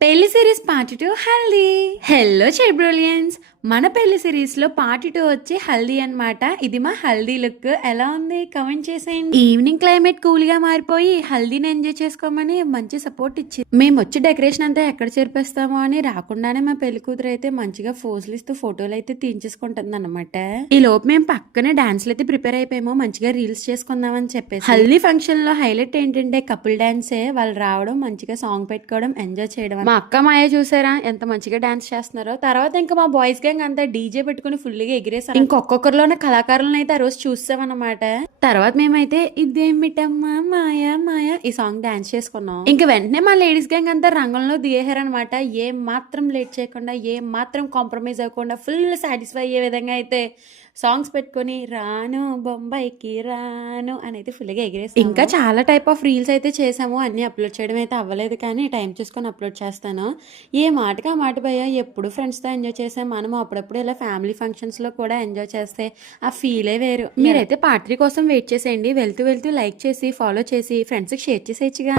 పెళ్లి series part 2 haldi. Hello చెబ్రోలియన్స్, మన పెళ్లి సిరీస్ లో పార్ట్ 2 వచ్చి హల్దీ అన్నమాట. ఇది మా హల్దీ లుక్. ఎలా ఉంది కమెంట్ చేసేయండి. ఈవినింగ్ క్లైమేట్ కూల్ గా మారిపోయి హల్దీని ఎంజాయ్ చేసుకోమని మంచి సపోర్ట్ ఇచ్చింది. మేము వచ్చి డెకరేషన్ అంతా ఎక్కడ చేర్పిస్తామో అని రాకుండానే మా పెళ్లి కూతురు అయితే మంచిగా ఫోజులు ఇస్తూ ఫోటోలు అయితే తీయించేసుకుంటుంది అనమాట. ఈ లోపు మేము పక్కనే డాన్స్లు అయితే ప్రిపేర్ అయిపోయాము, మంచిగా రీల్స్ చేసుకుందామని చెప్పేసి. హల్దీ ఫంక్షన్ లో హైలైట్ ఏంటంటే కపుల్ డాన్సే. వాళ్ళు రావడం, మంచిగా సాంగ్ పెట్టుకోవడం, ఎంజాయ్ చేయడం. మా అక్క మాయ చూసారా ఎంత మంచిగా డాన్స్ చేస్తున్నారో. తర్వాత ఇంకా మా బాయ్స్ గ్యాంగ్ అంతా డీజే పెట్టుకుని ఫుల్ గా ఎగిరేసారు. ఇంకొక్కొక్కరిలోనే కళాకారులను అయితే ఆ రోజు చూసామన్నమాట. తర్వాత మేమైతే ఇదేమిటమ్మా మాయా మాయా ఈ సాంగ్ డాన్స్ చేసుకున్నాం. ఇంకా వెంటనే మా లేడీస్ గ్యాంగ్ అంతా రంగంలో దిగేశారనమాట. ఏం మాత్రం లేట్ చేయకుండా, ఏం మాత్రం కాంప్రమైజ్ అవ్వకుండా ఫుల్ సాటిస్ఫై అయ్యే విధంగా అయితే సాంగ్స్ పెట్టుకుని రాను బొంబాయికి రాను అని అయితే ఫుల్గా ఎగిరేసాం. ఇంకా చాలా టైప్ ఆఫ్ రీల్స్ అయితే చేసాము. అన్ని అప్లోడ్ చేయడం అయితే అవ్వలేదు, కానీ టైం చూసుకొని అప్లోడ్ చేస్తాను. ఏ మాటకి ఆ మాట భయ ఎప్పుడు ఫ్రెండ్స్తో ఎంజాయ్ చేసాం. మనము అప్పుడప్పుడు ఇలా ఫ్యామిలీ ఫంక్షన్స్లో కూడా ఎంజాయ్ చేస్తే ఆ ఫీలే వేరు. మీరైతే పార్ట్ 3 కోసం వెయిట్ చేసేయండి. వెళ్తూ వెళ్తూ లైక్ చేసి, ఫాలో చేసి, ఫ్రెండ్స్కి షేర్ చేసేయచ్చుగా.